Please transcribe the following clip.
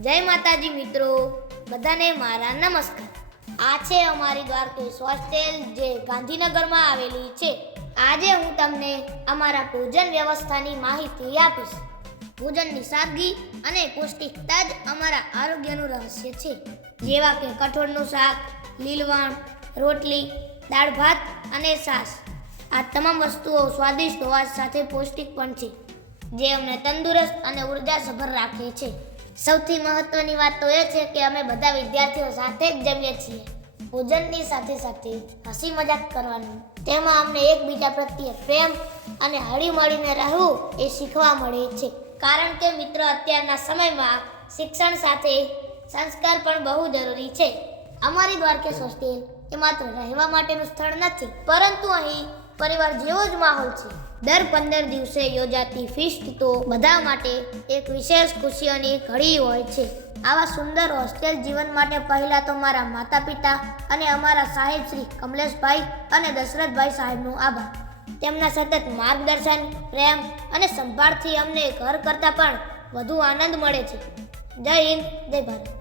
જય માતાજી મિત્રો, બધાને મારા નમસ્કાર. આ છે અમારી દ્વારકેશ હોસ્ટેલ જે ગાંધીનગરમાં આવેલી છે. આજે હું તમને અમારા ભોજન વ્યવસ્થાની માહિતી આપીશ. ભોજનની સાદગી અને પૌષ્ટિકતા જ અમારા આરોગ્યનું રહસ્ય છે. જેવા કે કઠોળનું શાક, લીલવણ, રોટલી, દાળ ભાત અને છાશ. આ તમામ વસ્તુઓ સ્વાદિષ્ટ હોવા સાથે પૌષ્ટિક પણ છે. જે અમને તંદુરસ્ત અને ઉર્જાસભર રાખે છે. સૌથી મહત્વની વાત તો એ છે કે અમે બધા વિદ્યાર્થીઓ સાથે જ જમીએ છીએ. ભોજનની સાથે સાથે હસી મજાક કરવાનું. તેમાં અમને એકબીજા પ્રત્યે પ્રેમ અને હળી મળીને રહેવું એ શીખવા મળે છે. કારણ કે મિત્રો, અત્યારના સમયમાં શિક્ષણ સાથે સંસ્કાર પણ બહુ જરૂરી છે. અમારી દ્વારકેશ હોસ્ટેલ એ માત્ર રહેવા માટેનું સ્થળ નથી, પરંતુ અહીં પરિવાર જેવો જ માહોલ છે. દર પંદર દિવસે યોજાતી ફિસ્ટ તો બધા માટે એક વિશેષ ખુશીઓની ઘડી હોય છે. આવા સુંદર હોસ્ટેલ જીવન માટે પહેલાં તો મારા માતા પિતા અને અમારા સાહેબ શ્રી કમલેશભાઈ અને દશરથભાઈ સાહેબનો આભાર. તેમના સતત માર્ગદર્શન, પ્રેમ અને સંભાળથી અમને ઘર કરતાં પણ વધુ આનંદ મળે છે. જય હિન્દ, જય ભારત.